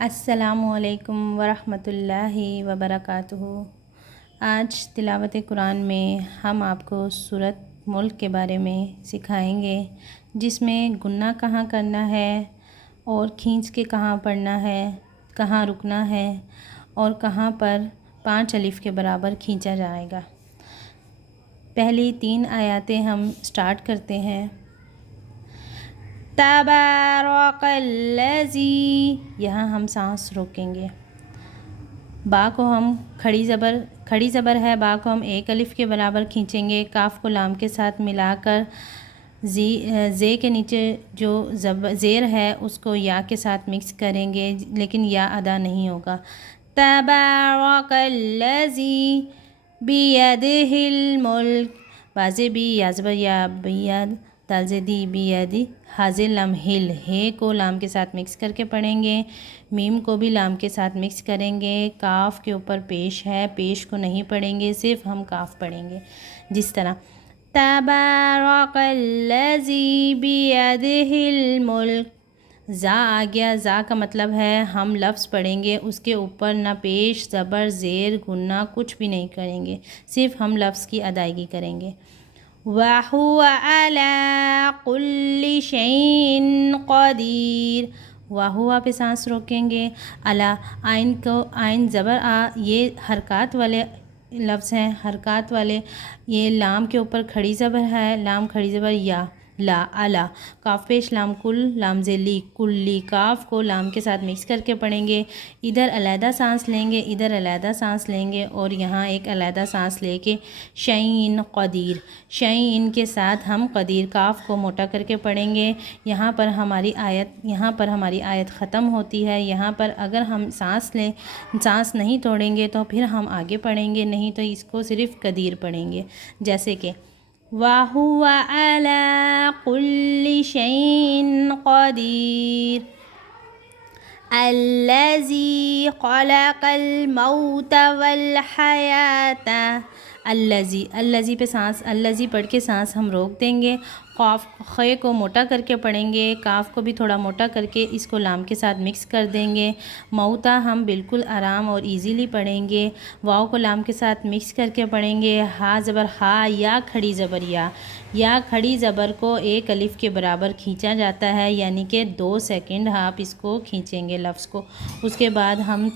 السلام علیکم ورحمۃ اللہ وبرکاتہ۔ آج تلاوت قرآن میں ہم آپ کو سورۃ ملک کے بارے میں سکھائیں گے، جس میں گنہ کہاں کرنا ہے اور کھینچ کے کہاں پڑھنا ہے، کہاں رکنا ہے اور کہاں پر 5 الف کے برابر کھینچا جائے گا۔ پہلی 3 آیاتیں ہم سٹارٹ کرتے ہیں۔ تبارک الذی، یہاں ہم سانس روکیں گے۔ با کو ہم کھڑی زبر ہے، با کو ہم 1 الف کے برابر کھینچیں گے۔ کاف کو لام کے ساتھ ملا کر زے کے نیچے جو زیر ہے اس کو یا کے ساتھ مکس کریں گے، لیکن یا ادا نہیں ہوگا۔ تبارک الذی بیدہ الملک، بازے بھی یا زبر یا بید، دال زیدی بیدی، حاضر لام ہل، ہے کو لام کے ساتھ مکس کر کے پڑھیں گے، میم کو بھی لام کے ساتھ مکس کریں گے۔ کاف کے اوپر پیش ہے، پیش کو نہیں پڑھیں گے، صرف ہم کاف پڑھیں گے، جس طرح تبارک الذی بیدہ الملک۔ زا آ گیا، زا کا مطلب ہے ہم لفظ پڑھیں گے، اس کے اوپر نہ پیش، زبر، زیر، گنہ کچھ بھی نہیں کریں گے، صرف ہم لفظ کی ادائیگی کریں گے۔ وَهُوَ عَلَىٰ كُلِّ شَيْءٍ قَدِيرٌ، وَهُوَ پہ سانس روکیں گے۔ عین زبر آ، یہ حرکات والے لفظ ہیں، حرکات والے۔ یہ لام کے اوپر کھڑی زبر ہے، لام کھڑی زبر یا، لا، الا، کاف پیش لام کل، لام ذیلی کلی، کاف کو لام کے ساتھ مکس کر کے پڑھیں گے۔ ادھر علیحدہ سانس لیں گے، ادھر علیحدہ سانس لیں گے، اور یہاں ایک علیحدہ سانس لے کے شیئن قدیر، شیئن کے ساتھ ہم قدیر، کاف کو موٹا کر کے پڑھیں گے۔ یہاں پر ہماری آیت ختم ہوتی ہے۔ یہاں پر اگر ہم سانس نہیں توڑیں گے تو پھر ہم آگے پڑھیں گے، نہیں تو اس کو صرف قدیر پڑھیں گے، جیسے کہ وَهُوَ عَلَىٰ كُلِّ شَيْءٍ قَدِيرٌ الَّذِي خَلَقَ الْمَوْتَ وَالْحَيَاةَ۔ الذی پہ سانس، الذی پڑھ کے سانس ہم روک دیں گے۔ قاف خے کو موٹا کر کے پڑھیں گے، کاف کو بھی تھوڑا موٹا کر کے اس کو لام کے ساتھ مکس کر دیں گے۔ موتا ہم بالکل آرام اور ایزیلی پڑھیں گے، واو کو لام کے ساتھ مکس کر کے پڑھیں گے۔ ہا زبر ہا، یا کھڑی زبر یا، یا کھڑی زبر کو 1 الف کے برابر کھینچا جاتا ہے، یعنی کہ 2 سیکنڈ آپ اس کو کھینچیں گے لفظ کو۔ اس کے بعد ہم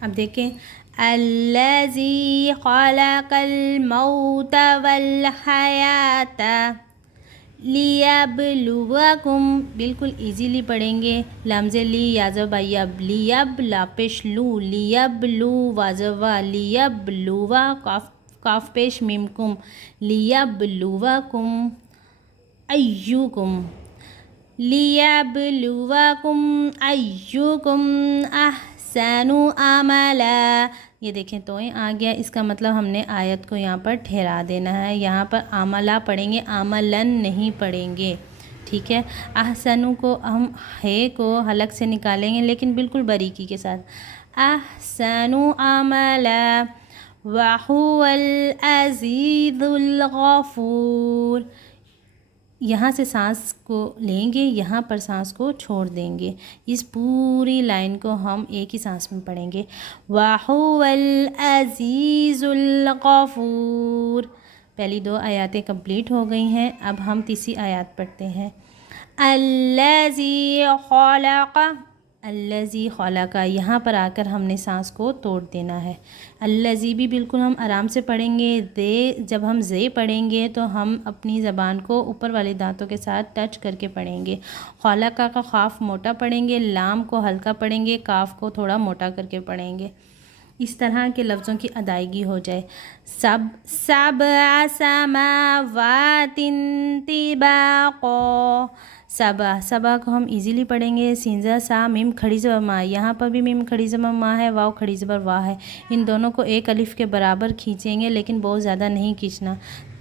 اب دیکھیں، الذی خلق الموت والحیات لیبلوکم، بالکل ایزیلی پڑھیں گے۔ لمز لی یازب یب، لیب لاپش لو، لیبلو وازوا، لیبلوا، کاف پیش میم کم، لیبلوکم ایوکم، لیبلوکم ایوکم احسن عملا۔ یہ دیکھیں توئیں آ گیا، اس کا مطلب ہم نے آیت کو یہاں پر ٹھہرا دینا ہے، یہاں پر عملہ پڑھیں گے، عملن نہیں پڑھیں گے، ٹھیک ہے۔ احسنو کو ہم ہے کو حلق سے نکالیں گے، لیکن بالکل باریکی کے ساتھ، احسن عملا وَهُوَ الْعَزِيزُ الْغَفُورُ۔ یہاں سے سانس کو لیں گے، یہاں پر سانس کو چھوڑ دیں گے، اس پوری لائن کو ہم ایک ہی سانس میں پڑھیں گے۔ وَهُوَ الْعَزِيزُ الْغَفُورُ۔ پہلی 2 آیاتیں کمپلیٹ ہو گئی ہیں، اب ہم تیسری آیات پڑھتے ہیں۔ الَّذِي خَلَقَ، الَّذِي خَلَقَ، یہاں پر آ کر ہم نے سانس کو توڑ دینا ہے۔ الَّذِی بھی بالکل ہم آرام سے پڑھیں گے۔ جب ہم زے پڑھیں گے تو ہم اپنی زبان کو اوپر والے دانتوں کے ساتھ ٹچ کر کے پڑھیں گے۔ خَلَقَ کا خاف موٹا پڑھیں گے، لام کو ہلکا پڑھیں گے، کاف کو تھوڑا موٹا کر کے پڑھیں گے، اس طرح کے لفظوں کی ادائیگی ہو جائے۔ سبع سماوات طباقا، سبع کو ہم ایزیلی پڑھیں گے، سینزا سا، میم کھڑی زبر ما، یہاں پر بھی میم کھڑی زبر ما ہے، واو کھڑی زبر وا ہے، ان دونوں کو 1 الف کے برابر کھینچیں گے، لیکن بہت زیادہ نہیں کھینچنا۔